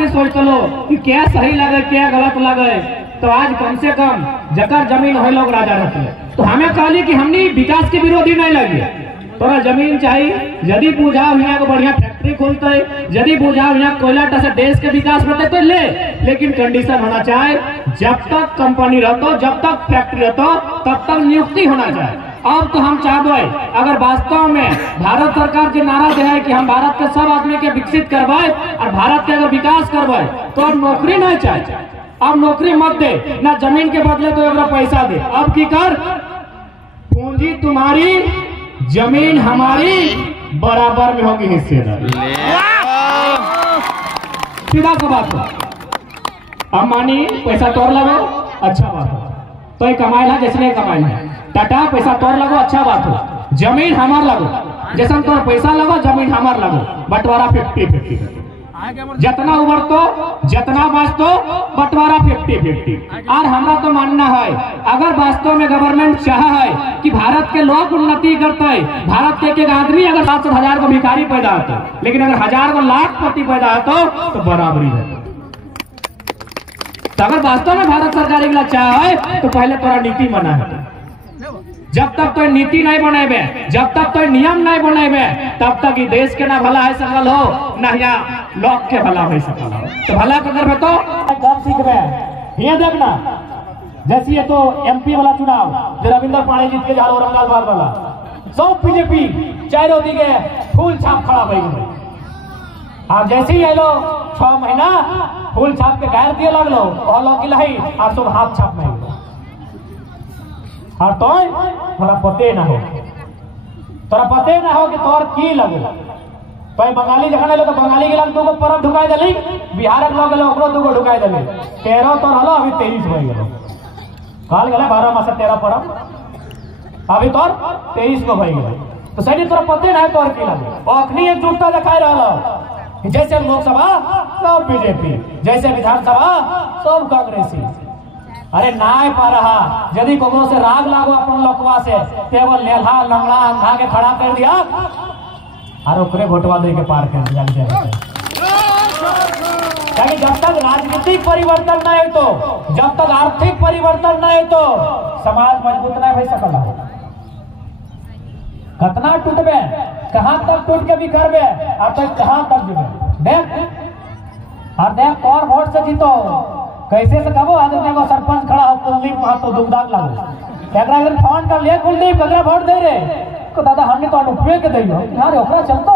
भी सोच लो कि क्या सही लगे क्या गलत लगे, तो आज कम से कम जकर जमीन वही लोग राजा रहते। तो हमें कहली कि हमने विकास के विरोधी नहीं लगे, तोरा जमीन चाहिए, यदि बुझाओ यहाँ को बढ़िया फैक्ट्री खोलते, यदि बुझाओ यहाँ कोयला से देश के विकास करते तो ले, लेकिन कंडीशन होना चाहिए जब तक कंपनी रहतो, जब तक फैक्ट्री रहतो तब तक नियुक्ति होना चाहिए। अब तो हम चाहबे अगर वास्तव में भारत सरकार के नारा दे है कि हम भारत के सब आदमी के विकसित करवाए और भारत के अगर विकास करवाए तो अब नौकरी नहीं चाहिए, अब नौकरी मत दे, ना जमीन के बदले तो एक पैसा दे। अब की कर, पूंजी तुम्हारी जमीन हमारी बराबर में होगी हिस्सेदारी, सीधा सा बात है। अब मानी पैसा तोड़ लगो, अच्छा बात है, तो ये कमाए जैसे कमाए है टाटा पैसा तोड़ लगो, अच्छा बात हो, जमीन हमार लगो, जैसा तोड़ पैसा लगो जमीन हमार लगो, बंटवारा 50-50, जितना उबर तो जितना बच तो बंटवारा 50-50। और हमारा तो मानना है अगर वास्तव में गवर्नमेंट चाह है कि भारत के लोग उन्नति करते, भारत के एक आदमी अगर 700,000 को भिखारी पैदा होता, लेकिन अगर 1000 को लाखपति पैदा होता तो बराबरी है। तो अगर वास्तव में भारत सरकार के लिए चाहे तो पहले तोरा नीति बना है, जब तक तो नीति नहीं बनेबे, जब तक तो नियम नहीं बनेबे, तब तक ये देश के ना भला है सकल हो, ना यहाँ लोग के भला है सकल हो। तो भला अगर तो कब सीखबे ये देखना, जैसे ये तो MP वाला चुनाव जो रविंद्र पाणे जीत के झाल औरंगाबाद वाला, सब बीजेपी चारों दिगे फूल छाप खड़ा हो गई। आप जैसे ही आलो 6 महीना फूल छाप के गायर दिए लगलो, लोग गिलाई और सब हाथ छाप में और तो थोड़ा पते ना हो, तोरा पते ना हो कि तोर की लगे। तो बंगाली जखन लो तो बंगाली के लग दूगो परब ढुकाई दिली, बिहार के लोग ओकरो दूगो ढुकाई दिली, 13 तो हलो अभी 23 हो गए, कहल गए 12 मास 13 परब, अभी तोर 23 को हो गए। तो सही तोरा पते ना है तोर की लगे, अखनी एकजुटता दिखाई रहा, जैसे लोकसभा सब बीजेपी, जैसे विधानसभा सब कांग्रेसी। अरे नाय पा रहा, यदि कोगो से राग लागो अपन लोकवा से केवल लेल्हा लंगड़ा अंधा के खड़ा कर दिया और ओकरे वोटवा दे के पार कर दिया। जब तक राजनीतिक परिवर्तन नहीं तो, जब तक आर्थिक परिवर्तन नहीं तो समाज मजबूत नहीं हो सकता। कितना टूटबे, कहां तक टूट के बिखरबे और तक कहां तक जीवे। देख और देख और वोट से जीतो, कैसे से कबो आदमी को सरपंच खड़ा हो कुलदीप महतो दुगदाग लागो, एकरा अगर फोन कर ले कुलदीप ककरा वोट दे रे को दादा हमने तो अनुपे के देइयो यार ओकरा चलतो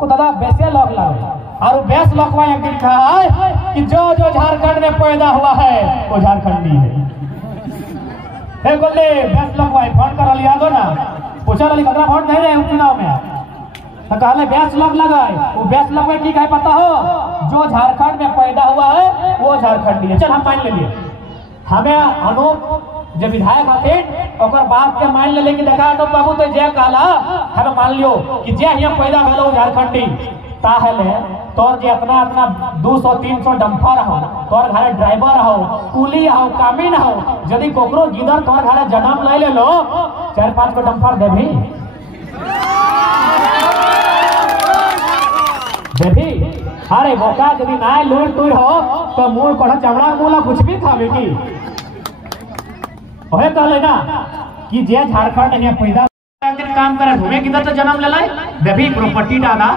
को दादा बेसे लोग लागे और बेस लोगवा एक दिन कहा है कि जो जो झारखंड में पैदा हुआ है वो झारखंडी है। हे बोले बेस लोगवा फोन कर लिया दो ना, पूछा रही ककरा वोट दे रहे उपचुनाव में, तो कहले 20 लोग लगाए, वो 20 लोग में ठीक है पता हो, जो झारखंड में पैदा हुआ है वो झारखंडी है। चल हम मान ले लिए, हमें अनूप जो विधायक आते और बात के मान ले कि देखा अनूप बाबू तो जय कहला हमें मान लियो कि जे यहाँ पैदा भेलो झारखंडी ताहले तोर जे अपना अपना 200-300 डंफर हो, तोर घरे ड्राइवर हो, कुली हो, कामिन हो, यदि कोकरो जिधर तोर घरे जन्म ले लो 4-5 को डंफर देभी देवी। अरे मौका यदि ना लूट टूट हो तो मुंह को चमड़ा मूला कुछ भी खावेगी। ओहे कहले ना कि जे झारखंड में पैदा काम करे घूमे किधर तो जन्म ले लाए देवी प्रॉपर्टी डाला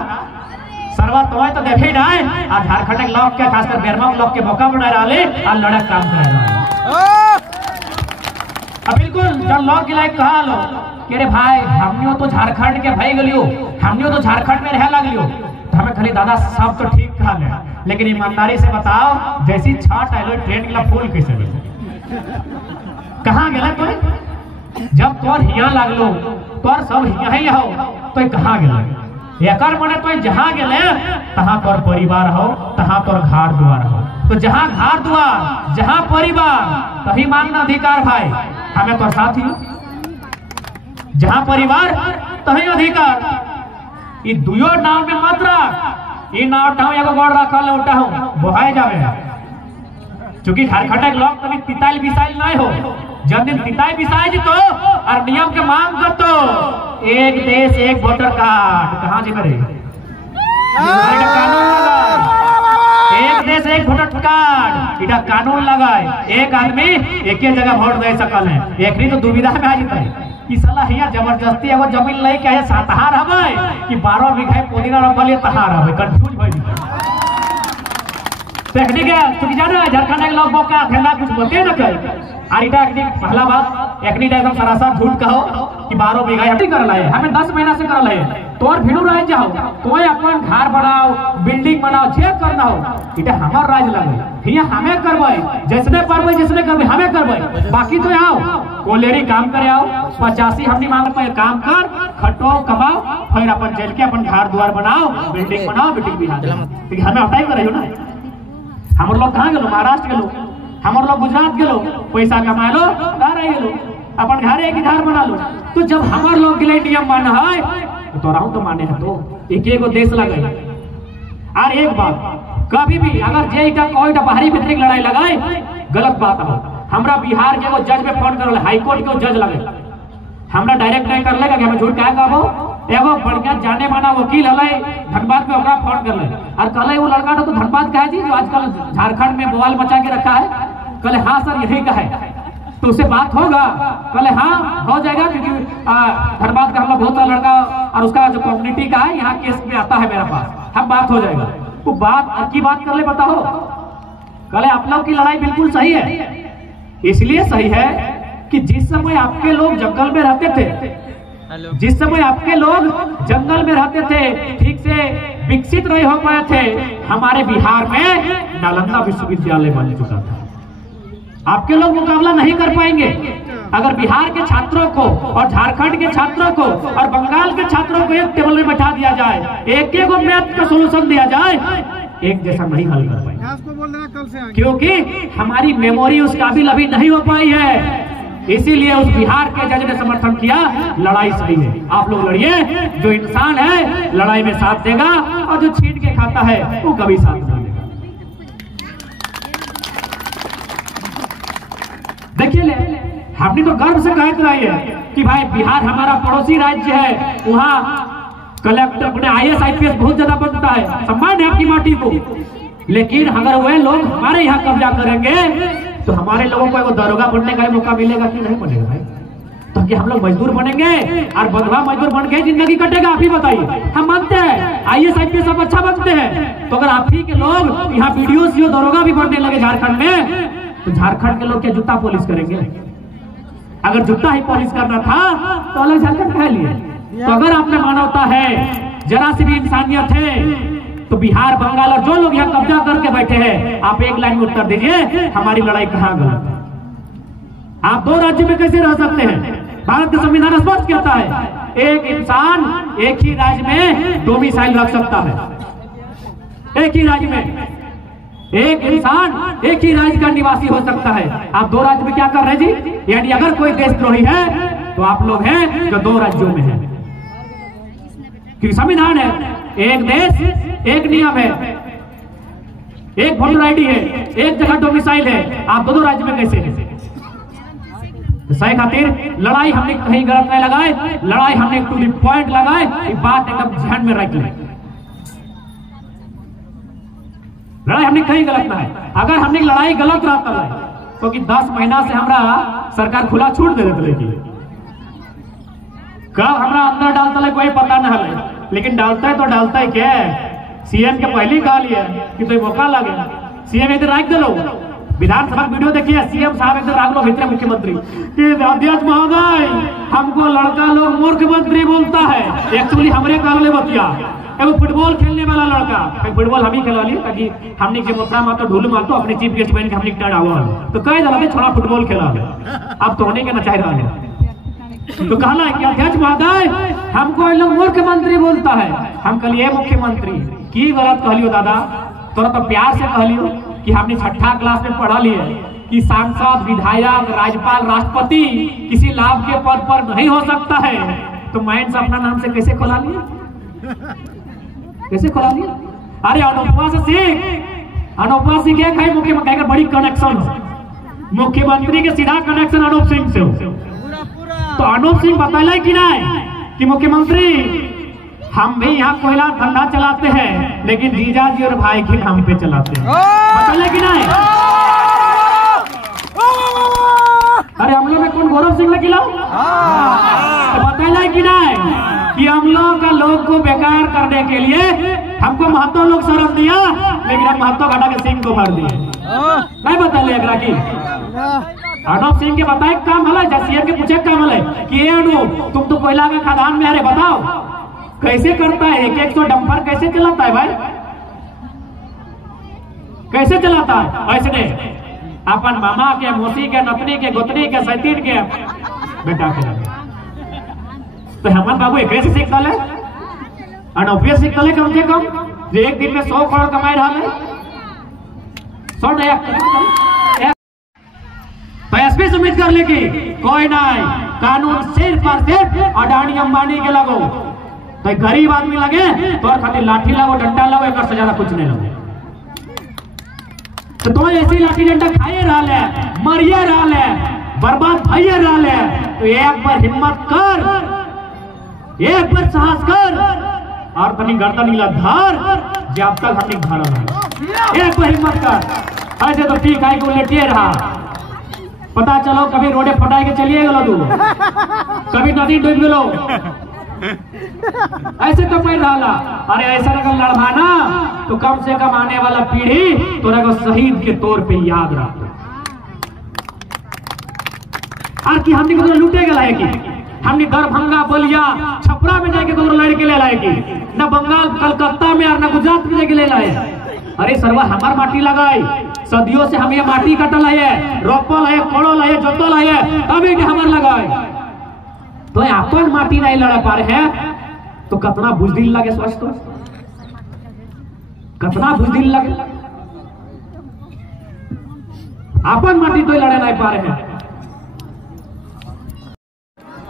सर्वा तो तो देखे ना आ झारखंड के लोग के खासकर बेरमा लोग के मौका बना रहे और लड़क काम कर रहे। अब बिल्कुल जब लोग गिलाई कहा लो कि रे भाई हमनियो तो झारखंड के भाई गलियो, हमनियो तो झारखंड में रह लगियो, हमें खाली दादा सब तो ठीक कहा ले, लेकिन ईमानदारी से बताओ जैसी छाट आलो ट्रेन के फूल कैसे मिले कहाँ गया कोई, जब तोर हिया लगलो तोर सब हिया ही हो तो कहाँ गया एकर मने तो जहाँ गए तहाँ तोर परिवार हो, तहाँ तोर घर द्वार हो। तो जहाँ घर द्वार जहाँ परिवार तभी मानना अधिकार भाई, हमें तो साथी जहाँ परिवार तभी अधिकार। ये दुयो नाव में मत रख, ये नाव टाव एगो गड़ रखल उल्टा हो बोहाए जावे, क्योंकि झारखंड के लोग कभी तिताइल बिसाइल नहीं हो, जब दिन तिताई बिसाई जी तो और नियम के मांग कर तो एक देश एक वोटर कार्ड कहाँ जी करे कानून लगा, एक कार्ड इटा कानून लगाए एक आदमी एक ही जगह वोट दे सकल है। एक तो दुविधा में आ जाता है कि साला हिया जबरदस्ती एगो जमीन ले के सातहार हवे कि 12 बीघा पुदीना रोपलिए तहार हवे, कंफ्यूज भइल। टेक्निक है तुम जानो झारखंड के लोग बोका धंधा कुछ बोलते न कहे। आरिटा पहला बात एकनी एकदम सरासर झूठ कहो कि 12 बीघा हम कर लाए, हमें 10 महीना से कर लाए। तोर भिड़ू रह जाओ तो अपन घर बनाओ बिल्डिंग बनाओ जे करना हो इटा हमार राज लगे हिया हमें करबे जैसने परबे जैसने करबे हमें करबे। बाकी तो आओ कोलेरी काम करे आओ 85 हमनी मांग पे काम कर खटो कमाओ फिर अपन जेल के अपन घर द्वार बनाओ बिल्डिंग बनाओ बिल्डिंग बिहार लेकिन हमें हटाई करे ना। हमर लोग कहाँ गेलो महाराष्ट्र गेलो, हमर लोग गुजरात गेलो पैसा कमा लो घर आई गेलो अपन घर एक घर बना लो। तो जब हमार लोग के लिए नियम माना है तो राहु तो माने है तो एक एगो देश लगे। और एक बात कभी भी अगर जे इटा कोई बाहरी भीतरी लड़ाई लगाए गलत बात हो। हमरा बिहार के एगो जज में फोन करल हाई कोर्ट के जज लगे हमरा डायरेक्ट नहीं कर लेगा कि हमें झूठ कहे कहबो। एगो बढ़िया जाने माना वकील हले धनबाद में ओकरा फोन कर ले और कहले वो लड़का तो धनबाद का है जी जो आजकल झारखंड में बवाल मचा के रखा है। कहले हाँ सर यही का है तो उससे बात होगा। कहले हाँ हो जाएगा क्योंकि धनबाद का हम लोग बहुत सारा लड़का और उसका जो कम्युनिटी का है यहाँ केस में आता है मेरे पास, हम बात हो जाएगा। तो बात अच्छी बात कर ले बताओ। कहले आप लोग की लड़ाई बिल्कुल सही है, इसलिए सही है कि जिस समय आपके लोग जंगल में रहते थे जिस समय आपके लोग जंगल में रहते थे ठीक से विकसित नहीं हो पाए थे हमारे बिहार में नालंदा विश्वविद्यालय बन चुका था। आपके लोग मुकाबला नहीं कर पाएंगे अगर बिहार के छात्रों को और झारखंड के छात्रों को और बंगाल के छात्रों को एक टेबल में बैठा दिया जाए एक एक मैथ का सोल्यूशन दिया जाए एक जैसा नहीं हल कर पाएंगे क्योंकि हमारी मेमोरी उस काबिल अभी नहीं हो पाई है। इसीलिए उस बिहार के जज ने समर्थन किया लड़ाई सही है आप लोग लड़िए। जो इंसान है लड़ाई में साथ देगा और जो छीन के खाता है वो कभी साथ नहीं देगा। देखिए हमने तो गर्व से कहते रही है कि भाई बिहार हमारा पड़ोसी राज्य है, वहाँ कलेक्टर अपने IAS IPS बहुत ज्यादा बनता है, सम्मान है आपकी माटी को। लेकिन अगर वह लोग हमारे यहाँ कब्जा करेंगे तो हमारे लोगों को दरोगा बनने का मौका मिलेगा कि नहीं बनेगा भाई? तो कि हम लोग मजदूर बनेंगे और बंधुआ मजदूर बन के जिंदगी कटेगा? आप ही बताइए। हम मानते हैं IAS IPS सब अच्छा बनते हैं, तो अगर आप ही के लोग यहाँ वीडियो सीओ दरोगा भी बनने लगे झारखंड में तो झारखंड के लोग क्या जूता पॉलिश करेंगे? अगर जूता ही पॉलिश करना था तो अलग झारखंड कह लिए। तो अगर आप में मानवता है जरा सी भी इंसानियत है तो बिहार बंगाल और जो लोग यहाँ कब्जा करके बैठे हैं आप एक लाइन में उत्तर दीजिए हमारी लड़ाई कहाँ गलत है? आप दो राज्य में कैसे रह सकते हैं? भारत का संविधान स्पष्ट कहता है एक इंसान एक ही राज्य में डोमिसाइल रख सकता है। एक ही राज्य में एक इंसान एक ही राज्य का निवासी हो सकता है। आप दो राज्य में क्या कर रहे जी? यानी अगर कोई देशद्रोही है तो आप लोग हैं जो दो राज्यों में हैं, क्योंकि संविधान है एक देश एक नियम है, एक वोटर ID है, एक जगह डोमिसाइल है। आप दोनों राज्य में कैसे हैं? सही खातिर लड़ाई हमने कहीं गलत नहीं लगाए, लड़ाई हमने टू द पॉइंट लगाए। ये बात एकदम ध्यान में रख लें, लड़ाई हमने कहीं गलत ना है। अगर हमने लड़ाई गलत रहता है तो कि 10 महीना से हमारा सरकार खुला छूट दे देते कब हमारा अंदर डालता है कोई पता न है, लेकिन डालता है तो डालता है क्या है? सीएम के पहले कहा लिया कि तो मौका लगे सीएम इधर रख दे लो। विधानसभा वीडियो देखिए सीएम साहब इधर रख लो भीतर मुख्यमंत्री अध्यक्ष महोदय हमको लड़का लोग मुख्यमंत्री बोलता है। एक्चुअली हमारे काले बतिया एगो फुटबॉल खेलने वाला लड़का फुटबॉल हम ही खिला लिए ताकि हमने के मोथा मातो ढूल मातो अपने चीफ गेस्ट बन के हमने टड़ावा तो कह दिला छोड़ा फुटबॉल खेला है अब तो होने के ना चाह रहा है। तो कहना है कि अध्यक्ष महोदय हमको लोग मुख्यमंत्री बोलता है। हम कहलिए मुख्यमंत्री की गलत कहलियो दादा, थोड़ा तो प्यार से कहलियो कि हमने 6ठी क्लास में पढ़ा लिए कि सांसद विधायक राज्यपाल राष्ट्रपति किसी लाभ के पद पर नहीं हो सकता है। तो माइंड से अपना नाम से कैसे खोला लिया? कैसे खोला लिया? अरे अनुपमा से सीख, अनुपमा सिंह है मुख्यमंत्री का बड़ी कनेक्शन हो, मुख्यमंत्री के सीधा कनेक्शन अनूप सिंह से हो। तो अनूप सिंह बताया कि नहीं कि मुख्यमंत्री हम भी यहाँ कोयला धंधा चलाते हैं लेकिन जीजा जी और भाई के नाम पे चलाते हैं। बतले कि नहीं? अरे हम लोग में कौन गौरव सिंह ने खिलाओ तो बतले कि नहीं कि हम लोग का लोग को बेकार करने के लिए हमको महतो लोग शरण दिया, लेकिन हम महतो घटा के सिंह को भर दिए। नहीं बतले अगला की अनूप सिंह के बताए काम हल जैसे के पूछे काम हल कि अनूप तुम तो कोयला का खदान में, अरे बताओ कैसे करता है 100 डंपर कैसे चलाता है भाई, कैसे चलाता है? ऐसे अपन मामा के, मौसी के, नतनी के, गोतनी के, सैतीन के बेटा के तो हेमंत बाबू एक से सीख डाले अनौपिया सीख डाले कम से कम जो एक दिन में 100 करोड़ कमाए रहा है 100 नया तो एसपी से उम्मीद कर ले कि कोई नहीं, कानून सिर्फ और सिर्फ अडानी अंबानी के लगो, तो गरीब आदमी लगे तो खातिर लाठी लगो, डंडा लगो, एक से ज्यादा कुछ नहीं लगे। तो ऐसी लाठी डंडा खाए रहा है, मरिए रहा है, बर्बाद भइए रहा है, तो एक बार हिम्मत कर, एक बार साहस कर और तनी गर्दन नीला धार जब तक हमने धारा नहीं, एक बार हिम्मत कर। ऐसे तो ठीक है को लेटिए रहा, पता चलो कभी रोडे फटाए के चलिए गलो तू, कभी नदी डूब गलो, ऐसे तो मैं रहा। अरे ऐसा अगर लड़वाना तो कम से कम आने वाला पीढ़ी तोरा को शहीद के तौर पे याद रखो। और कि हमने को लूटे गला है कि हमने दरभंगा, बलिया, छपरा में जाके तो लड़के ले लाए कि न बंगाल, कलकत्ता में और न गुजरात में जाके ले लाए। अरे सरवा हमार माटी लगाई, सदियों से हम ये माटी कटल है, रोपल है, कोड़ल है, जोतल है, अभी हमार लगाए तो अपन माटी नहीं लड़ा पा रहे हैं तो कितना बुजदिल लगे, सोच तो कितना बुजदिल लगे। अपन माटी तो लड़े नहीं पा रहे हैं।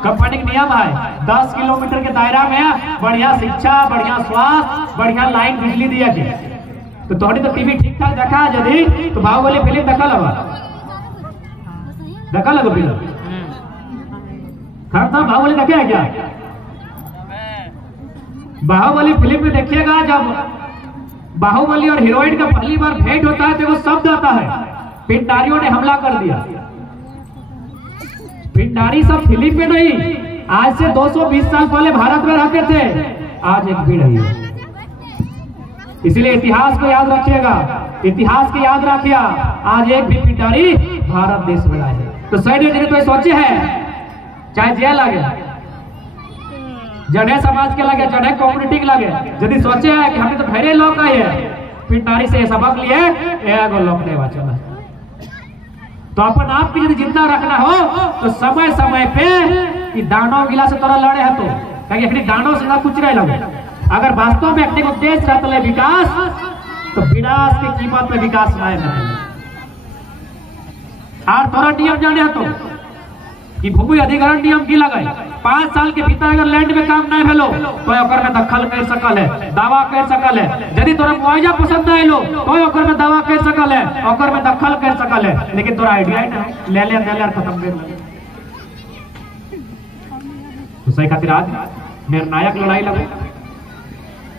कंपनी का नियम है 10 किलोमीटर के दायरा में बढ़िया शिक्षा, बढ़िया स्वास्थ्य, बढ़िया लाइन बिजली दिया जाए। तो थोड़ी तो टीवी ठीक ठाक देखा यदि तो बाहुबली फिल्म देखा लगा फिल्म खरता बाहुबली देखे है क्या? बाहुबली फिल्म में देखिएगा जब बाहुबली और हीरोइन का पहली बार भेंट होता है तो वो शब्द आता है पिंडारियों ने हमला कर दिया। पिंडारी सब फिल्म में नहीं, आज से 220 साल पहले भारत में रहते थे, आज एक भी नहीं है। इसलिए इतिहास को याद रखिएगा, इतिहास को याद रखिए, आज एक भी पिंडारी भारत देश में आए तो सैन्य जी तो सोचे है चाहे जेल लगे, जड़े समाज के लगे, जड़े कम्युनिटी के लगे, यदि सोचे है कि हमें तो ढेरे लोग आए पिंडारी से सबक लिए एगो लोग नहीं बचा। तो अपन आप की यदि जिंदा रखना हो तो समय समय पे कि दानव गिला से तोरा लड़े है तो कहीं दानव से ना कुछ नहीं लगे। अगर वास्तव में अपने उद्देश्य रहता है विकास तो विनाश की कीमत में विकास नहीं रहता। और तोरा नियम जाने है तो कि भूमि अधिग्रहण नियम की लगाई 5 साल के भीतर अगर लैंड में काम नहीं भेलो तो ओकर में दखल कर सकल है, दावा कर सकल है। यदि तोरा मुआवजा पसंद नहीं लो तो ओकर में दावा कर सकल है, ओकर में दखल कर सकल है। लेकिन तोरा आइडिया ही नहीं, ले ले खत्म कर तो सही खातिर आज निर्णायक लड़ाई लगे।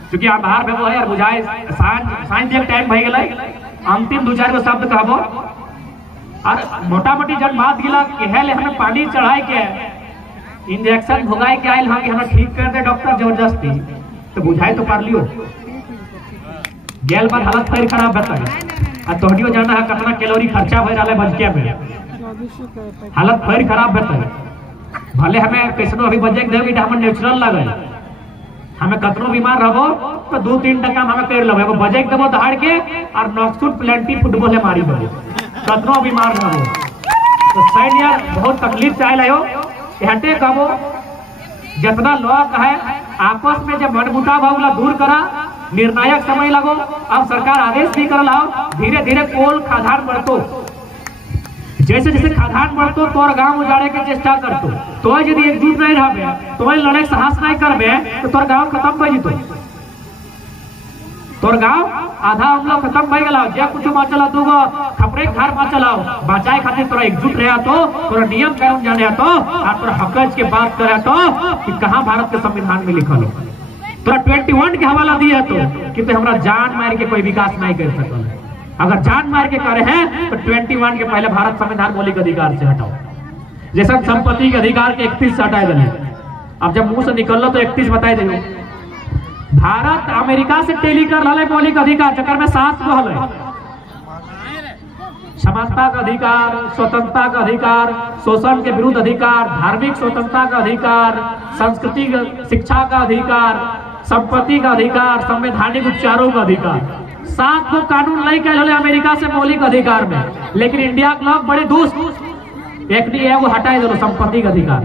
क्योंकि आप बाहर भेबो है यार बुझाए साइंस एक टाइम भई गेलै, अंतिम 2-4 गो शब्द कहबो और मोटा मोटी जब बात गिला कहले हमें पानी चढ़ाई के इंजेक्शन भुगाई के आयल हम हमें ठीक कर दे डॉक्टर जबरदस्ती तो बुझाई तो पार लियो गेल बाद हालत फिर खराब बताई। और तोहडियो जाना है कितना कैलोरी खर्चा भई रहले बजके में, हालत फिर खराब बताई। भले हमें कैसनो अभी बजे के देबी हमन नेचुरल लगे, हमें कतनो बीमार रहबो तो 2-3 टका हमें कर लेबो, एगो बजे के देबो दहाड़ के और नॉकशूट प्लेंटी फुटबॉल मारी देबो, कतनो बीमार रहबो। तो सैन यार बहुत तकलीफ से आयल हो, हटे कहबो जितना लोग है आपस में जब मनमुटाव वाला दूर करा, निर्णायक समय लगो। अब सरकार आदेश भी कर लाओ, धीरे धीरे कोल खादान बढ़तो, जैसे जैसे खादान बढ़तो तोर गांव उजाड़े के चेष्टा करतो। तो यदि एकजुट नहीं रहबे, तो लड़े साहस नहीं करबे तो तोर गांव खत्म हो जितो, तोर गांव आधा हम लोग खत्म हो गया। जे कुछ चला दूगो खपरे घर में चलाओ बचाए खातिर तोरा एकजुट रहा तो तोरा नियम कानून जाने तो और तोरा हकज के बात करे तो कि कहां भारत के संविधान में लिखल हो, तोरा 21 के हवाला दिया तो कि हमरा जान मार के कोई विकास नहीं कर सकल। अगर जान मार के करे हैं तो 21 के पहले भारत संविधान मौलिक अधिकार से हटाओ। जैसे संपत्ति के अधिकार के 31 से हटाए गए। अब जब मुंह से निकल तो 31 बताए दे। भारत अमेरिका से टेली कर रहा है मौलिक अधिकार, चक्कर में 7 को हल है। समानता का अधिकार, स्वतंत्रता का अधिकार, शोषण के विरुद्ध अधिकार, धार्मिक स्वतंत्रता का अधिकार, संस्कृति शिक्षा का अधिकार, संपत्ति का अधिकार, संवैधानिक उपचारों का अधिकार। 7 को कानून लाई के अमेरिका से मौलिक अधिकार में। लेकिन इंडिया के लोग बड़े दुष्ट एक नहीं है, वो हटाए दो संपत्ति का अधिकार।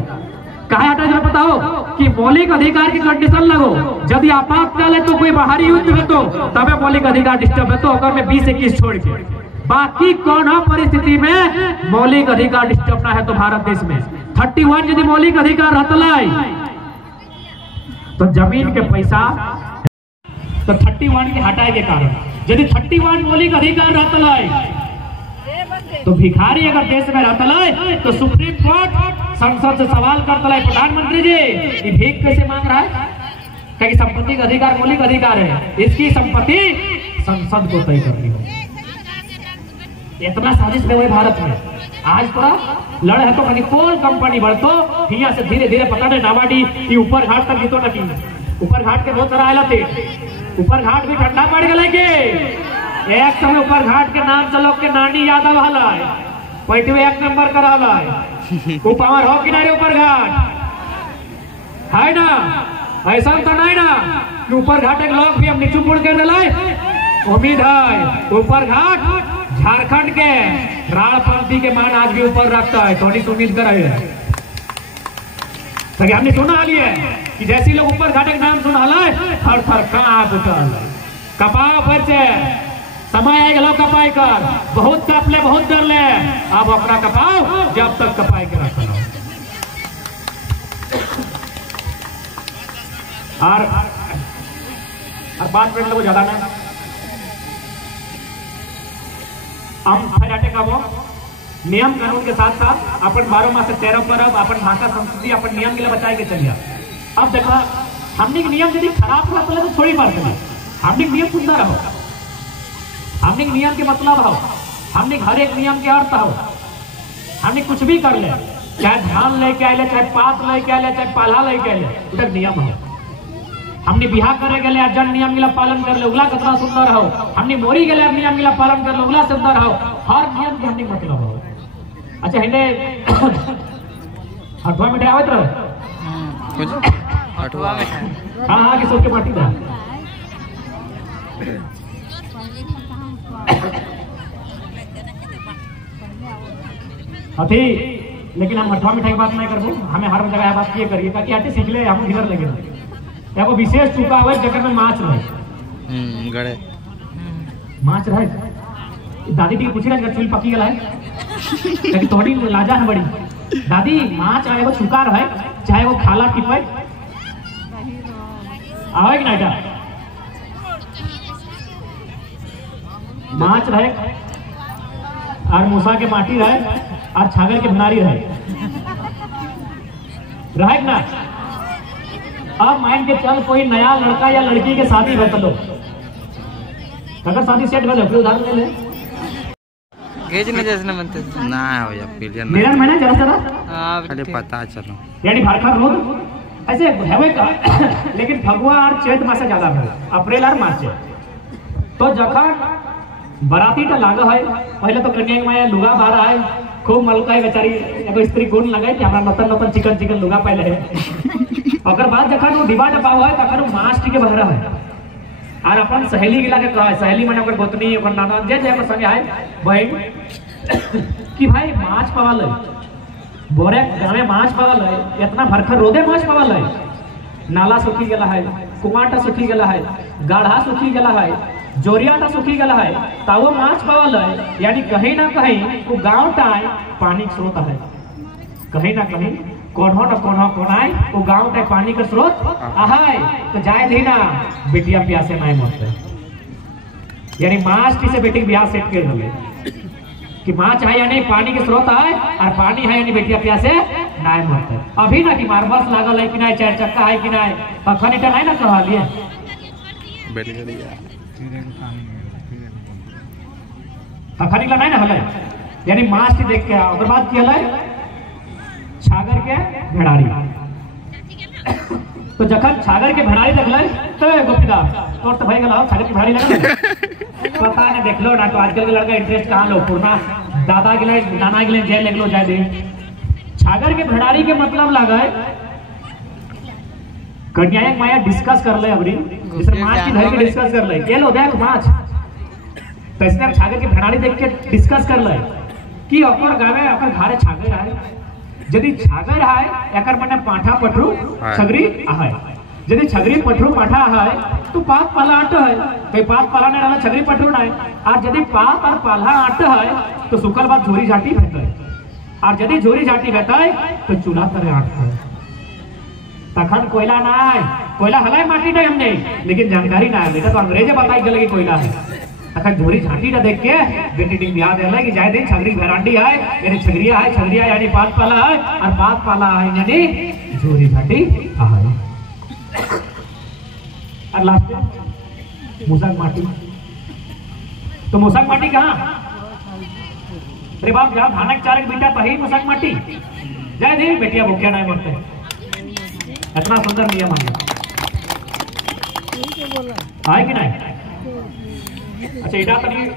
कहा हटाए दो पता हो कि मौलिक अधिकार की कंडीशन लगो, यदि आपातकाल है तो कोई बाहरी युद्ध है तो तबे मौलिक अधिकार डिस्टर्ब है तो अगर में 20-21 छोड़ के बाकी कौन परिस्थिति में मौलिक अधिकार डिस्टर्ब ना है तो भारत देश में 31 यदि मौलिक अधिकार रहता तो जमीन के पैसा तो 31 के हटाए के कारण यदि 31 मौलिक अधिकार रहता तो भिखारी अगर देश में रहता तो सुप्रीम कोर्ट संसद से सवाल करता है, प्रधानमंत्री जी ये भीख कैसे मांग रहा है? क्योंकि संपत्ति का अधिकार मौलिक अधिकार है, इसकी संपत्ति संसद को तय करनी हो। इतना साजिश में हुए भारत में आज थोड़ा लड़ है तो कहीं कौन कंपनी बढ़ तो यहाँ से धीरे धीरे पकड़े नावाडी ऊपर घाट तक जीतो नहीं। ऊपर घाट के बहुत सारा आयला थे, ऊपर घाट भी ठंडा पड़ गए। एक समय ऊपर घाट के नाम चलो के नानी यादव हला पैटवे 1 नंबर करा पावर हो किनारे ऊपर घाट है ना, ऐसा तो नहीं ना कि ऊपर घाट एक लोग भी हम नीचू मुड़ कर दिलाए। उम्मीद है ऊपर घाट झारखंड के राणपंथी के मान आज भी ऊपर रखता है, थोड़ी उम्मीद कर रहे हैं। हमने सुना लिए कि जैसे लोग ऊपर घाट के नाम सुना थर थर कांप उठल कपाव पर से समय आएगा लोग कपाई कर बहुत कप ले बहुत डर ले अब अपना कपाव जब तक कपाई के रख लो। और बात लोग ज्यादा ना हम फैलाटे का वो नियम कानून के साथ साथ अपन 12 माह से 13 पर्व अपन भाषा संस्कृति अपन नियम के लिए बचाए के चलिए। अब देखा हमने नियम यदि खराब हुआ तो थोड़ी बात करें, हमने नियम सुंदर हो, हमने नियम के मतलब हो, हमने हर एक नियम के अर्थ हो, हमने कुछ भी कर ले, चाहे धान लेके आए, चाहे पात लेके आए, चाहे पाला लेके आए, उधर नियम हो। हमने बिहार करे गए जन नियम गिला पालन कर ले उगला कितना सुंदर हो, हमने मोरी गए नियम गिला पालन कर ले उगला सुंदर हो। हर नियम के हमने मतलब हो। अच्छा हिंदे अठवा मिठाई आवत रहो अठवा मिठाई हाँ हाँ कि सबके पार्टी था अथी। लेकिन हम अठवा मिठाई की बात नहीं करबो, हमें हर जगह बात ये करिए ताकि आटे सीख ले हम इधर लगे या वो विशेष चुका हुआ जगह में माछ रहे गड़े माछ रहे। दादी टी पूछी ना चूल पकी गला है लेकिन थोड़ी लाजा है बड़ी दादी माछ चाहे वो चुका रहे चाहे वो खाला टिपे आवे कि ना माछ रहे और मूसा के माटी रहे और छागर के भुनारी रहे ना। अब मान के चल कोई नया लड़का या लड़की के शादी कर लो, अगर शादी सेट कर लो फिर उदाहरण ले ले गेज ने जैसे बनते ना हो या पिलियन मेरा मैंने जरा जरा खाली पता चलो यानी भारखा रोड ऐसे हेवे का लेकिन फगुआ और चैत मास ज्यादा है, अप्रैल और मार्च तो जखन बराती का लागा है पहले तो कन्या माया लुगा बाहर आए खूब मलका है बेचारी एगो स्त्री गुण लगाए कि हमारा नतन नतन चिकन चिकन लुगा पहले है और बाद जखन वो डिबा डबा हुआ है तखन मास टिके बहरा है और अपन सहेली गिला के कहा सहेली मैंने ओकर गोतनी ओकर नाना जे जे पर संगे आए बहन कि भाई माछ पावल है बोरे गाँव में माछ पावल है इतना भरखर रोदे माछ पावल है, नाला सूखी गला है, कुआटा सूखी गला है, गाढ़ा सूखी गला है, जोरियाटा सूखी गला है तो वो माछ पावल है। यानी कहीं ना कहीं वो गाँव टाइम पानी का स्रोत है, कहीं ना कहीं कोन्हो न कोन्हो कोनाए वो गाँव टाइम पानी का स्रोत आहाय तो जाए दी ना बेटिया प्यासे नहीं मरते। यानी माछ की से बेटी ब्याह सेट कर दे कि माछ है यानी पानी के स्रोत है और पानी है यानी बेटिया प्यासे नहीं मरते। अभी ना कि मार्बल्स लागल है कि नहीं, चार चक्का है कि नहीं, पखन इटा नहीं ना कहा लिए तखा निकला नहीं ना हले यानी मास्ट देख के ओकर बाद की हले छागर के भेड़ारी तो जखन छागर के भेड़ारी देखले तो गोपीदास तोर तो भाई गला छागर के भेड़ारी लगल पता नहीं देख लो ना तो आजकल के लड़का इंटरेस्ट कहां लो पुरना दादा के लिए नाना के लिए जेल लगलो जाए दे छागर के भेड़ारी के मतलब लगा है कन्या एक माया डिस्कस कर ले अबरी जैसे माछ की धर के डिस्कस कर ले केलो देख माछ तो इसने छागर के भेड़ारी देख के डिस्कस कर ले कि अपन गावे अपन घरे छागर आए यदि छागर आए एकर माने पाठा पठरू छगरी आए यदि छगरी पठरू पाठा आए तो पात पाला आट है कई पात पाला ने रहला छगरी पठरू ना और यदि पात और पाला आट है तो सुकल बात झोरी झाटी भेटै और यदि झोरी झाटी भेटै तो चूल्हा तरे आट है तखन कोयला ना है कोयला हलाई माटी नहीं हमने लेकिन जानकारी ना है बेटा तो अंग्रेजे बताई गले कि कोयला है तखन झोरी झाटी ना देख के बेटी टिंग याद है कि जाए दिन छगरी भेरांडी है यानी छगरिया यानी पात पाला है और पात पाला है यानी झोरी झाटी है और लास्ट में मूसक माटी तो मूसक माटी कहाँ अरे बाप जहाँ धानक चारक बेटा तही मूसक माटी जाए दे बेटिया भूखिया नहीं मरते इतना सुंदर नियम है कि नहीं अच्छा इटा तनी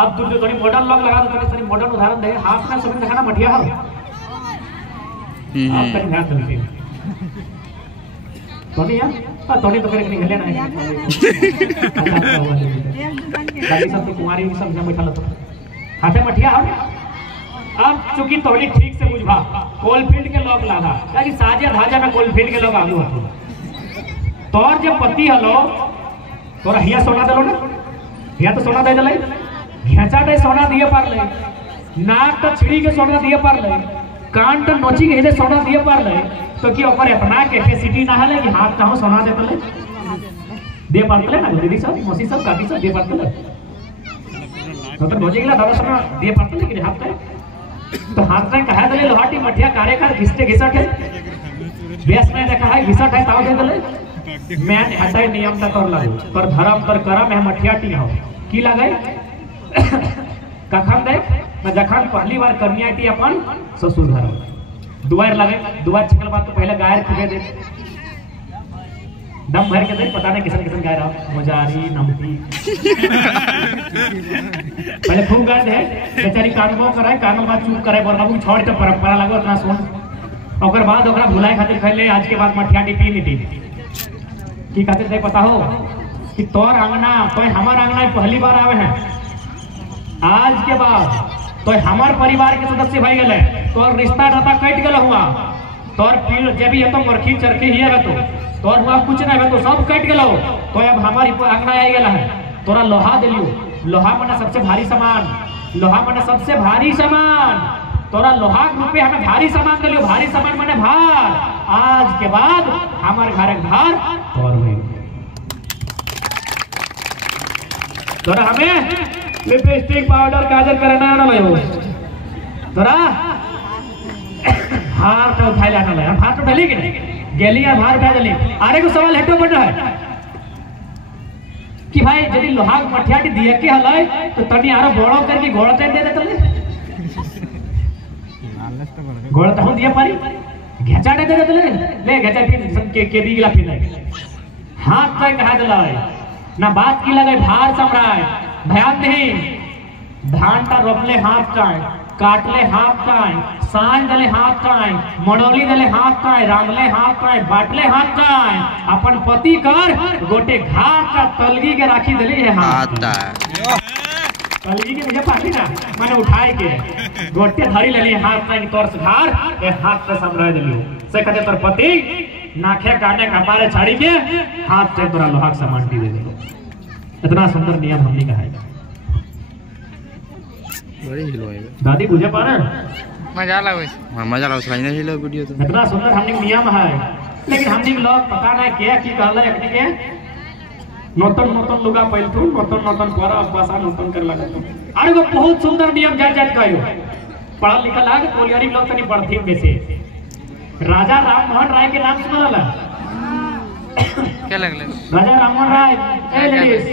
आप दूर थोड़ी मॉडर्न लॉक लगा दो थोड़ी मॉडर्न उदाहरण दे हाथ में सब दिखाना मठिया हो आप तक ध्यान दीजिए तोनी यार तोनी तो करे नहीं गले ना बाकी सब तो कुमारी सब जब बैठा तो हाथे मठिया हो अब चूंकि तोनी ठीक से बुझवा कोलफील्ड के लोग लागा ताकि साजा धाजा में कोलफील्ड के लोग आलू होते तोर जब पति हलो तोरा हिया सोना देलो ना हिया तो सोना दे दले घेचा दे सोना दिए पार ले नाक तो छिड़ी के सोना दिए पार ले कान तो नोची के हेले सोना दिए पार ले तो कि ओकर इतना कैपेसिटी ना हले कि हाथ कहां सोना दे तले दे पार तले ना दीदी सब मौसी सब काकी सब दे पार तले तो नोची के दादा सोना दे पार तले कि हाथ पे तो हाथ में कहा दले लोहाटी मठिया कार्यकर घिसते घिसट है बेस में देखा है घिसट है ताव दे दले मैं हटाई नियम तक कर लागू पर धर्म पर करम है मठिया टी हो की लागे कखन देख मैं जखन पहली बार कन्या टी अपन ससुर घर दुआर लगे दुआर छिकल बात तो पहले गायर खुदे दे दम भर के दे पता नहीं किसन किसन गाय रहा मुजारी नमती पहले खूब गाय दे बेचारी कानबो करे कानल बात चुप करे बोल बाबू छोड़ के परंपरा लागो इतना सुन ओकर बाद ओकरा भुलाए खातिर खैले आज के बाद मठिया टी पी नीति की खातिर दे पता हो कि तोर अंगना तो हमार अंगना पहली बार आवे हैं आज के बाद तो हमार परिवार के सदस्य भाई गले तोर रिश्ता नाता कट गल हुआ तोर पीर जब भी है तो मरखी चरखी ही है तो तोर हुआ कुछ नहीं है तो सब कट गलो तो अब हमारी अंगना आई गला है तोरा लोहा दिलियो लोहा माने सबसे भारी सामान लोहा माने सबसे भारी सामान तोरा लोहा रूपे हमें भारी सामान दिलियो भारी सामान माने भार आज के बाद हमार घर भार और हुई तोरा हमें लिपस्टिक पाउडर काजल करना ना लयो तोरा हार तो उठाई लाना लयो हाथ तो ढली कि नहीं गेली या भार उठा दली आरे को सवाल हेटो बन रहा है कि भाई यदि लोहा मठिया टी दिए के हलय तो तनी आरो बड़ो करके गोड़ ते दे देतले गोड़ तो हम दिए पारी घेचा दे देतले ले घेचा फिर के दी गिला फिर हाथ तक कहा दलय ना बात की लगे भार सम्राट ध्यान नहीं धान का रोपले हाथ काए काटले हाथ काए सांझ दले हाथ काए मड़ोली दले हाथ काए रांगले हाथ काए बाटले हाथ काए अपन पति कर गोटे घाट का तलगी के राखी दले है हाथ तलगी के मुझे पासी ना मैंने उठाए के गोटे धरी ले हाथ काए तोर सुधार ए हाथ पे संभाल दलियो से कहते तोर पति नाखे काटे कपारे छाड़ी के हाथ से तोरा लोहा सामान दी दे दे इतना सुंदर नियम हमने कहा है दादी बुझे पा रहे मजा लाओ मजा लाओ साइना हिलो वीडियो तो इतना सुंदर हमने नियम है लेकिन हमने लोग पता नहीं क्या की कहले एकनी के नूतन नूतन लुगा पहिलथु नूतन नूतन पर बसा नूतन कर लगा अरे वो बहुत सुंदर नियम जात जात कहियो पढ़ा लिखा लाग कोलियारी लोग तनी पढ़थी बेसे राजा राम मोहन राय के नाम सुनला क्या लगले राजा राम मोहन राय ए लेडीज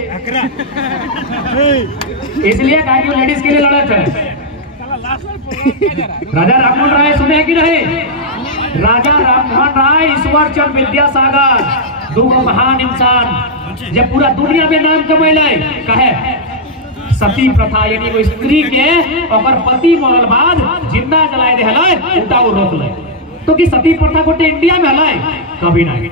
इसलिए कहा कि वो लेडीज के लिए लड़े थे। राजा राममोहन राय सुने कि नहीं? राजा राममोहन राय, ईश्वर चंद्र विद्यासागर, दो महान इंसान जब पूरा दुनिया में नाम कमैले। कहे सती प्रथा यानी वो स्त्री के और पति मरल बाद जिंदा जलाए दे उल्टा वो रोक ले। तो कि सती प्रथा को इंडिया में हलाए कभी नहीं,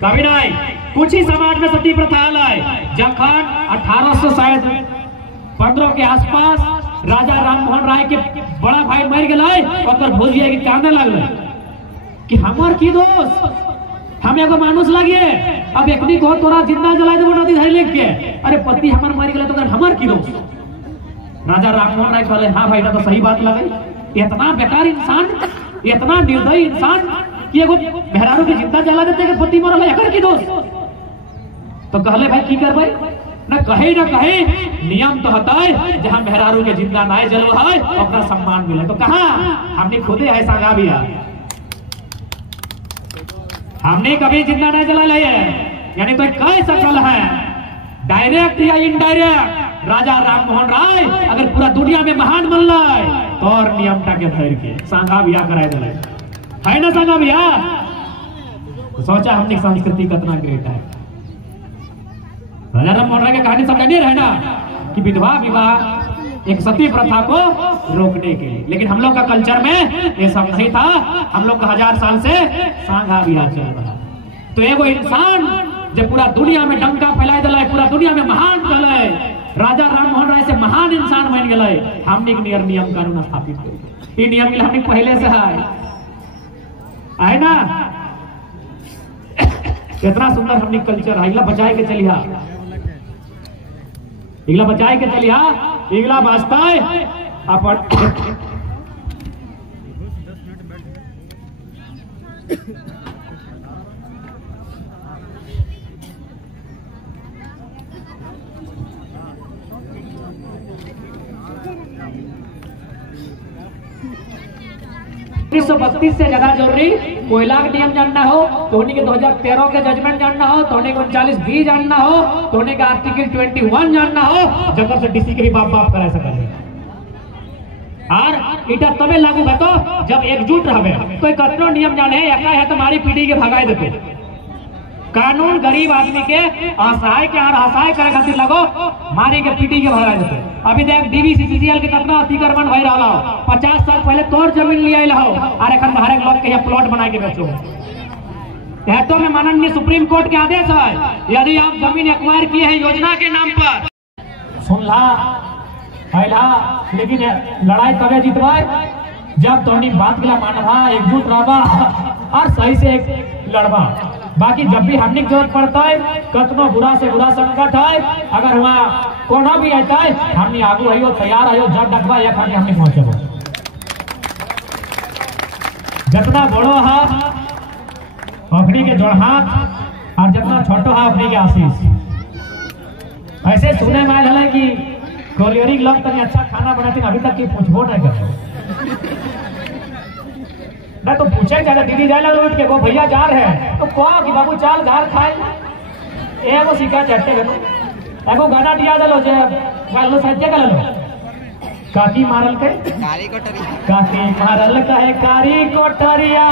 कभी नहीं। कुछ ही समाज में सती प्रथा हलाए। जखन 1815 के आसपास राजा राममोहन राय के बड़ा भाई मर गए और भोजिया के कांदे लगल कि हमार की दोस्त, हम एगो मानुष लगे, अब एकनी को तोरा जिंदा जलाए देबो नदी धर लेके के, अरे पति हमार मर गए तो हमार की दोस्त। राजा राममोहन राय कहले हाँ भाई, तो सही बात लगे। इतना बेकार इंसान, इतना निर्दयी इंसान कि एगो मेहरारू के जिंदा जला देते के पति मरल एकर की दोस्त। तो कहले भाई की करबै, न कहे नियम तो होता है जहां मेहरारू के जिंदा ना जलो है अपना सम्मान मिले। तो कहा हमने खुदे ऐसा गा दिया, हमने कभी जिंदा नहीं जला लिया यानी तो कह सकल है डायरेक्ट या इनडायरेक्ट। राजा राममोहन राय अगर पूरा दुनिया में महान बन लाए तो और नियम के भर के सांगा बिया कराए दिले है ना सांगा बिया। तो सोचा हमने संस्कृति कितना ग्रेट है। राजा राममोहन राय की कहानी सब जानिए रहे ना कि विधवा विवाह एक सती प्रथा को रोकने के लिए, लेकिन हम लोग का कल्चर में ये सब नहीं था। हम लोग का 1000 साल से सांगा बिया चल रहा। तो एगो इंसान जब पूरा दुनिया में डंका फैला दिला, पूरा दुनिया में महान चले, राजा राममोहन राय से महान इंसान बन गए। हमने एक नियम कानून स्थापित कर, ये नियम मिला हमने पहले से है ना। कितना सुंदर हमने कल्चर है। इगला बचाए के चलिया, इगला बचाए के चलिया, इगला बाजता है अपन। उन्नीस 32 से ज्यादा जरूरी कोयला का नियम जानना हो तो उन्हीं के 2013 के जजमेंट जानना हो तो उन्हीं को 39B जानना हो तो उन्हीं का आर्टिकल 21 जानना हो जब से डीसी के भी बाप बाप करा सके। और इटा तबे लागू है तो जब एकजुट रहे। कोई कतनो नियम जाने एका है तुम्हारी पीढ़ी के भगाए देते। कानून गरीब आदमी के असहाय के और असहाय करे खातिर लगो, मारी के पीढ़ी के भगाए देते। अभी देख DVCCCL के कितना अतिक्रमण हो रहा हो। 50 साल पहले तोड़ जमीन लिया हो और एक हर लोग के प्लॉट बना के बेचो। तो में माननीय सुप्रीम कोर्ट के आदेश है, यदि आप जमीन एक्वायर किए हैं योजना के नाम पर, सुन ला पहला, लेकिन लड़ाई तबे जीतवा जब तोनी बात के मानवा, एकजुट रहबा और सही से लड़बा। बाकी जब भी हमने जरूरत पड़ता है, कतनो बुरा से बुरा संकट है, अगर वहाँ कोना भी आता है, हमने आगू आइयो, तैयार आइयो, जब डकवा या खाने हमने पहुंचे। जितना बड़ो है अपनी के जोड़ हाथ और जितना छोटो है अपनी के आशीष। ऐसे सुने में आया कि कोरियरिंग लोग तक अच्छा खाना बनाते, अभी तक की पूछबो नहीं करते ना। तो पूछे जाए दीदी जाए उठ के वो भैया जा रहे हैं तो कहो कि बाबू चाल घर खाए एगो सिक्का चढ़ते एगो गाना दिया दलो जे गालो साहित्य का लो काकी मारल के काकी मारल कहे कारी कोठरिया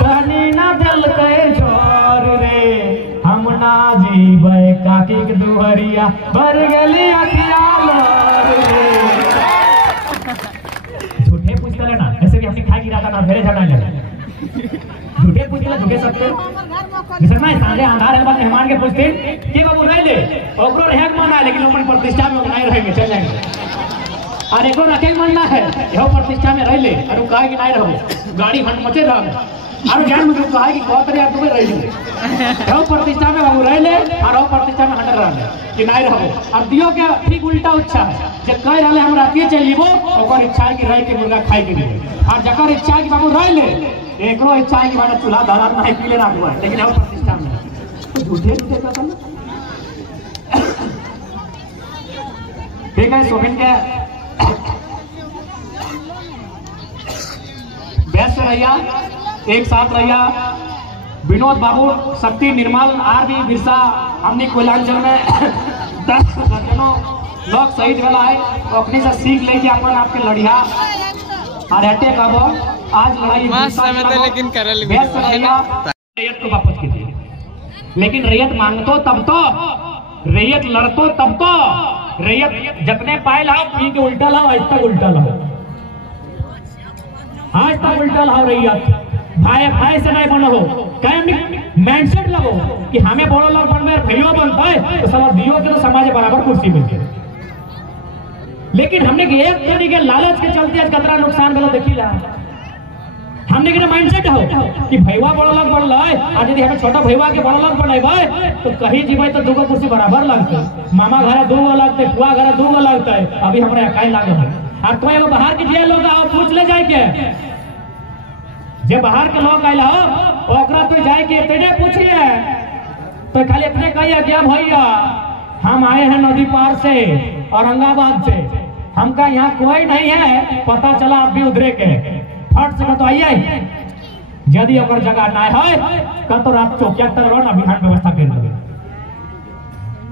कहनी ना दिल कहे जोर रे हम ना जीवे काकी के दुहरिया भर गेली अखिया लोर रे। झूठे पूछ ले ना, ऐसे भी हमने खाई गिरा ना भेड़े झगड़ा लगा। झूठे पूछ ले झूठे सकते जैसे ना सारे अंधार है बाद मेहमान के पूछते के बाबू रह ले ओकरो रहे माना, लेकिन ओमन प्रतिष्ठा में नहीं रहेंगे, चल जाएंगे। और एको रखे मानना है यो प्रतिष्ठा में रह ले और कहा कि नहीं रहो गाड़ी हट मचे रह और ज्ञान में कहा कि बहुत यार तुम्हें रह ले यो प्रतिष्ठा में बाबू रह ले और वो प्रतिष्ठा में हट रह कि नहीं रहो। और दियो के ठीक उल्टा इच्छा है जब कह रहे हम रातिए चलिबो ओकर इच्छा है कि रह के मुर्गा खाए के लिए, और जकर इच्छा है कि बाबू रह ले एकरो इच्छा है कि बाबू चूल्हा धरा नहीं पी ले रात में, लेकिन वो प्रतिष्ठा में तो झूठे झूठे का करना। ठीक है, सोबिन के व्यस्त रहिया, एक साथ रहिया। विनोद बाबू, शक्ति निर्मल, आर बी बिरसा, हमने कोयलांचल में चलो लोग सही वाला है अपनी से सीख ले कि अपन आपके लड़िया और हटे कब आज लड़ाई लेकिन करल रैयत को वापस कीजिए। लेकिन रैयत मांगतो तब तो, रैयत लड़तो तब तो, रैयत जितने पाए लाओ पी के उल्टा लाओ, आज तक उल्टा लाओ, आज तक उल्टा लाओ। रैयत भाई भाई से नहीं बनो हो, कहीं माइंडसेट लगो कि हमें बड़ो लोग बन में भैया बनता है तो सब दियो के तो समाज बराबर कुर्सी मिलती है। लेकिन हमने एक तरीके के लालच के चलते आज कतरा नुकसान वाला देखी ला। हमने के माइंडसेट हो कि भैया बड़ा लोग बढ़ है, आज यदि हमें छोटा भैया के बड़ा लोग बनाए तो कहीं जीवे तो दूगो कुर्सी बराबर लगते, मामा घर दूगो लगते, फुआ घर दूगो लगता है, अभी हमारे इकाई लागत है। और तो एगो बाहर के जे लोग आओ पूछ ले जाए के जे बाहर के लोग आए हो ओकरा तो जाए के तेरे पूछिए तो खाली अपने कहिए क्या भैया हम आए हैं नदी पार से औरंगाबाद से, हमका यहाँ कोई नहीं है, पता चला आप भी उधरे के फट से तो आइए, यदि अगर जगह ना है कल तो रात चौकिया तरह ना बिहार व्यवस्था कर देंगे।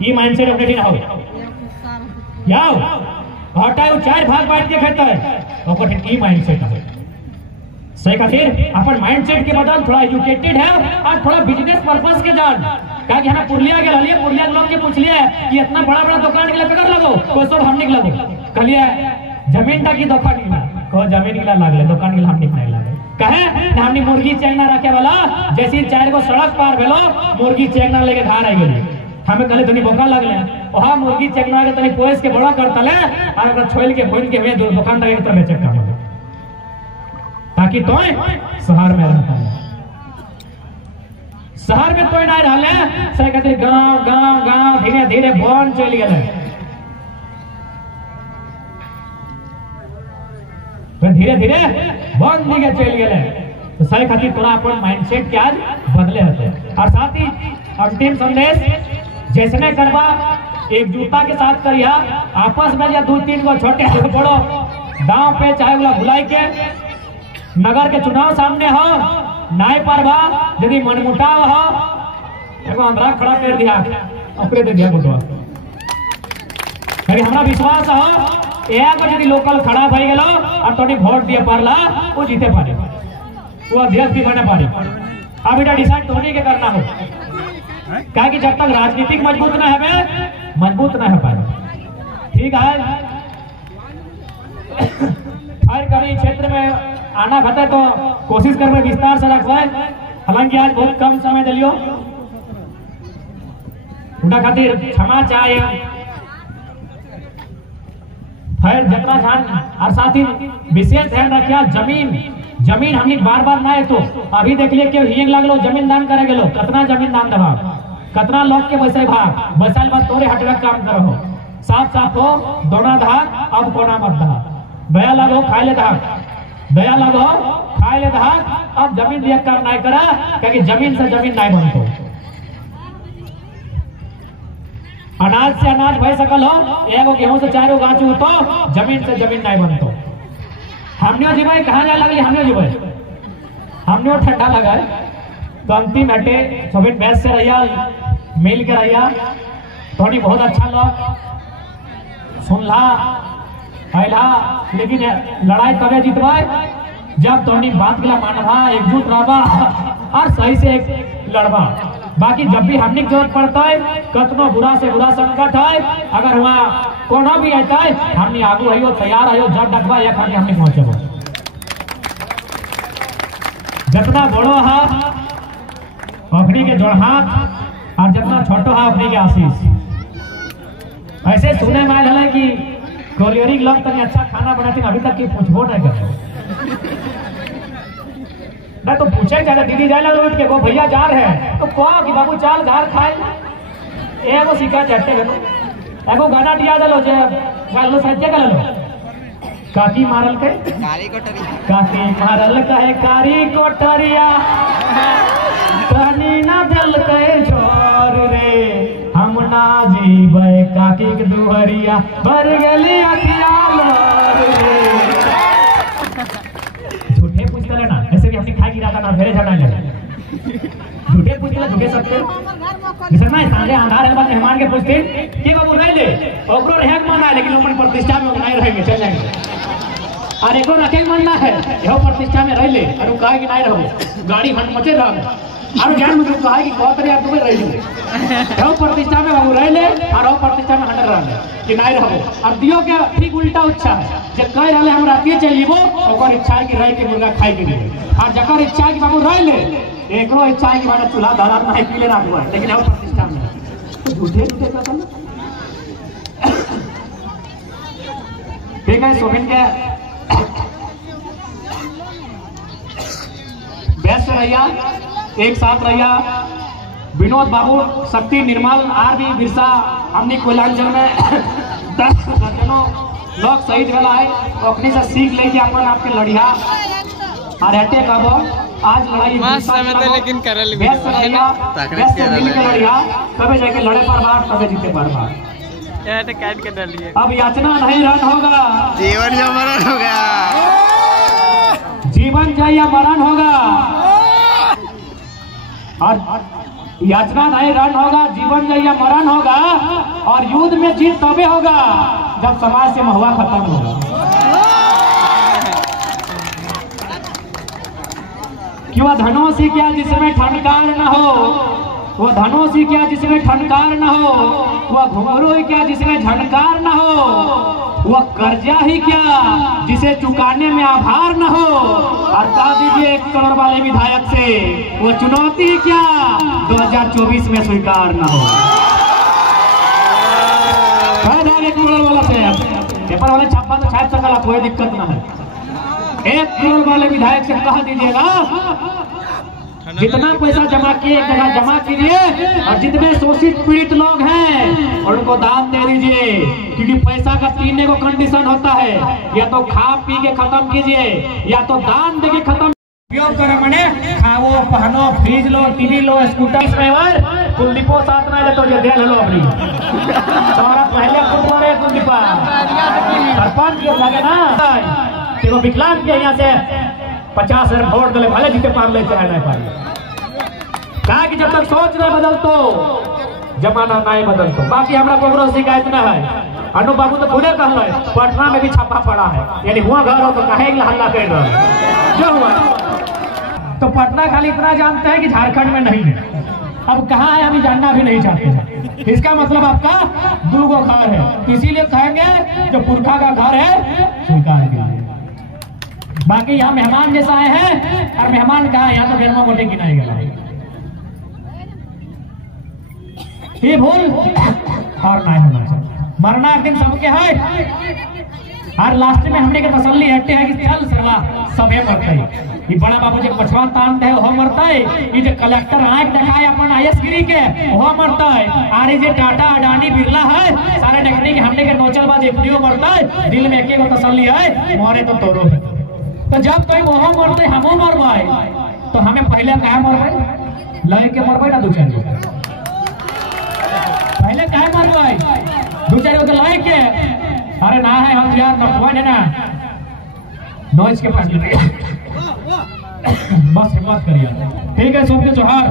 ये माइंडसेट अपने दिन हो जाओ हटाओ चार भाग बांट के खेता है और ई माइंडसेट है सही खातिर अपन माइंडसेट के बदल थोड़ा एजुकेटेड है और थोड़ा बिजनेस पर्पस के जान क्या कि हमें पुरलिया के लिए पुरलिया लोग के पूछ लिया कि इतना बड़ा बड़ा दुकान के लिए पकड़ लगो कोई सब हम निकल कहलिए जमीन तक की दुकान निकला को जमीन निकला लागले दुकान के हम निकले लगे कहे हमने मुर्गी चेंगना रखे वाला जैसी चार को सड़क पार भेलो मुर्गी चेंगना लेके घर आई गई हमें कहले तनी बोका लगले वहां मुर्गी चेंगना के तनी पोस के बड़ा करतले और ओकरा छोइल के भून के वे दुकान तक तरह बेचक कर ताकि तो शहर में रहता है शहर में कोई नहीं रहले सही कहते गांव गांव गांव धीरे धीरे बन चल गए तो धीरे धीरे बन दिखे चल गए तो सही खातिर थोड़ा अपन माइंडसेट के आज बदले होते और साथ ही अंतिम संदेश जैसने करवा एकजुटता के साथ करिया आपस में या दो तीन को छोटे बड़ो गांव पे चाहे बोला भुलाई के नगर के चुनाव सामने हो नाय परवा यदि मनमुटाव हो एगो अंधरा खड़ा कर दिया ओकरे दे दिया बोटवा हमरा विश्वास हो एक यदि लोकल खड़ा भई गेलो और तोनी वोट दिए पारला वो जीते पारे वो अध्यक्ष भी बने पारे अब इटा डिसाइड तोनी के करना हो क्या कि जब तक राजनीतिक मजबूत ना है मजबूत ना है पाए ठीक है हर कभी क्षेत्र में आना खाता तो कोशिश करबे विस्तार से रखवाए हालांकि आज बहुत कम समय दिलियो उनका खातिर क्षमा चाहे फिर जितना ध्यान और साथ ही विशेष ध्यान रखिया जमीन हमने बार बार ना है तो अभी देख लिये कि हिंग लगलो जमीन दान करे गेलो कितना जमीन दान दबा कितना लोग के बसे भाग बसाल बात तोरे हटवा काम करो साफ साफ हो दोना धाक अब कोना मत धा दया लगो खाए ले धाक दया लगो खाए ले धाक अब जमीन दिया काम नहीं करा क्योंकि जमीन से जमीन नहीं बनतो अनाज से अनाज भाई सकल हो एगो गेहूं से चारों गाछू तो जमीन से जमीन नहीं बनतो हमने जीवे कहाँ जाए लगली हमने जीवे हमने ठंडा लगा तो अंतिम हटे सभी बैस से रहिया मिल के रहिया थोड़ी बहुत अच्छा लोग सुनला आइला लेकिन लड़ाई तबे जीतवा जब तोनी बात के मानवा एकजुट रहबा और सही से एक लड़बा बाकी जब भी हमने जरूरत पड़ता है कतनो बुरा से बुरा संकट है अगर वहाँ कोनो भी आता है हमने आगू आइयो तैयार आयो जब डकवा या खाने हमने पहुंचे जितना बड़ो हा अपनी के जोड़ हाथ और जितना छोटो हा अपनी के आशीष ऐसे सुने में आया है कि कोलियरिंग लोग तक अच्छा खाना बनाते अभी तक की पूछबो नहीं करते ना तो पूछे जाए दीदी जाए लगे के वो भैया जा रहे हैं तो कहो कि बाबू चाल घर खाए एगो सिखा जाते हैं एगो गाना दिया दलो जे गालो सच्चे का लो काकी मारल के काकी मारल कहे कारी कोठरिया कनी ना दिल के छोर रे हम ना जीवे काकी के दुहरिया भर गेली अखिया लोर रे झूठे पूछ लेना ऐसे भी हमने खाई गिरा था ना फेरे झड़ा लगा झूठे पूछ के झुके सकते जिसमें ना सांझे अंधार है बाद मेहमान के पूछते कि बाबू रह ले ओकरो रहे के माना है लेकिन अपन प्रतिष्ठा में नहीं रहेंगे चल जाएंगे और एको रखे के मानना है यहो प्रतिष्ठा में रह ले और वो कहे कि नहीं रहो गाड़ी हट मचे रह और ज्ञान में कहा कि बहुत यार तुम्हें रह ले यहो प्रतिष्ठा में बाबू रह ले और वो प्रतिष्ठा में हट रह कि नहीं रहो अब दियो के ठीक उल्टा इच्छा है जब कह रहे हम रातिए चलिबो ओकर इच्छा है कि रह के मुर्गा खाए के लिए और जकर इच्छा है कि बाबू रह ले एकरो इच्छा है कि मैंने चूल्हा धरा नहीं पीले रात भर लेकिन हम प्रतिष्ठा में झूठे ठीक है शोभिन के व्यस्त रहिया एक साथ रहिया विनोद बाबू शक्ति निर्मल आर भी बिरसा हमने कोयलांचल में 10 दर्जनों लोग शहीद भेला है अपने से सीख लेके अपन आपके लड़िया और हटे काबो आज लड़ाई लेकिन करल लड़िया तबे जाके लड़े पर बार तबे जीते पर बार काट के डालिए अब याचना नहीं रन होगा जीवन या मरण होगा जीवन जाए या मरण होगा और याचना नहीं रन होगा जीवन जाए या मरण होगा और युद्ध में जीत तबे होगा जब समाज से महुआ खत्म होगा कि वह धनों से क्या जिसमें ठनकार न हो वो धनों से क्या जिसमें ठनकार न हो वह घुंघरू ही क्या जिसमें झनकार न हो वह कर्जा ही क्या जिसे चुकाने में आभार न हो और कह दीजिए 1 करोड़ वाले विधायक से वो चुनौती क्या 2024 में स्वीकार न हो। कह देंगे 1 करोड़ वाला से पेपर वाले छापा तो छाप सकला कोई दिक्कत ना है 1 करोड़ वाले विधायक से कह दीजिएगा जितना पैसा जमा किए एक जगह जमा कीजिए और जितने शोषित पीड़ित लोग हैं उनको दान दे दीजिए क्योंकि पैसा का 3 को कंडीशन होता है या तो खा पी के खत्म कीजिए या तो दान दे के खत्म उपयोग करो मने खाओ पहनो फ्रिज लो टीवी लो स्कूटर ड्राइवर कुलदीपो साथ में तो ये दे लो अपनी तोरा पहले फुटबॉल है कुलदीपा सरपंच के लगे ना तेरे विकलांग के यहाँ से 50,000 वोट दले भले जीते पार ले चाहे नहीं पार कहा कि जब तक सोच नहीं बदल तो जमाना नहीं बदल तो बाकी हमारा कोई शिकायत न है अनु बाबू तो खुदे कह रहे पटना में भी छापा पड़ा है यानी हुआ घर हो तो कहे हल्ला कर रहा है जो हुआ तो पटना खाली इतना जानते हैं कि झारखंड में नहीं है अब कहाँ है अभी जानना भी नहीं चाहते इसका मतलब आपका 2 घर है इसीलिए कहेंगे जो पुरखा का घर है स्वीकार कीजिए बाकी यहाँ मेहमान जैसा आए हैं और मेहमान कहा यहाँ तो बेरमा गोटे की नहीं गया ये भूल और नहीं होना चाहिए मरना एक दिन सबके है और लास्ट में हमने के तसल्ली हटते हैं कि चल सरवा सबे मरते ये बड़ा बाबू जो पछवा तान है वो मरता है ये जो कलेक्टर आंख दिखाए अपन आईएएस गिरी के वो मरता है और ये टाटा अडानी बिरला है सारे देखने के हमने के नोचलबाज एफडीओ मरता है दिल में एक तसल्ली है मोरे तो तोरो है तो जब कोई वह मरते हम मरवाए तो हमें पहले कहा मरवाए लय के मरवाए ना 2-4 पहले कहा मरवाए 2-4 तो लय के अरे ना है हम यार नटवा है ना नॉइज के पास बस हिम्मत करिए ठीक है सबके जोहार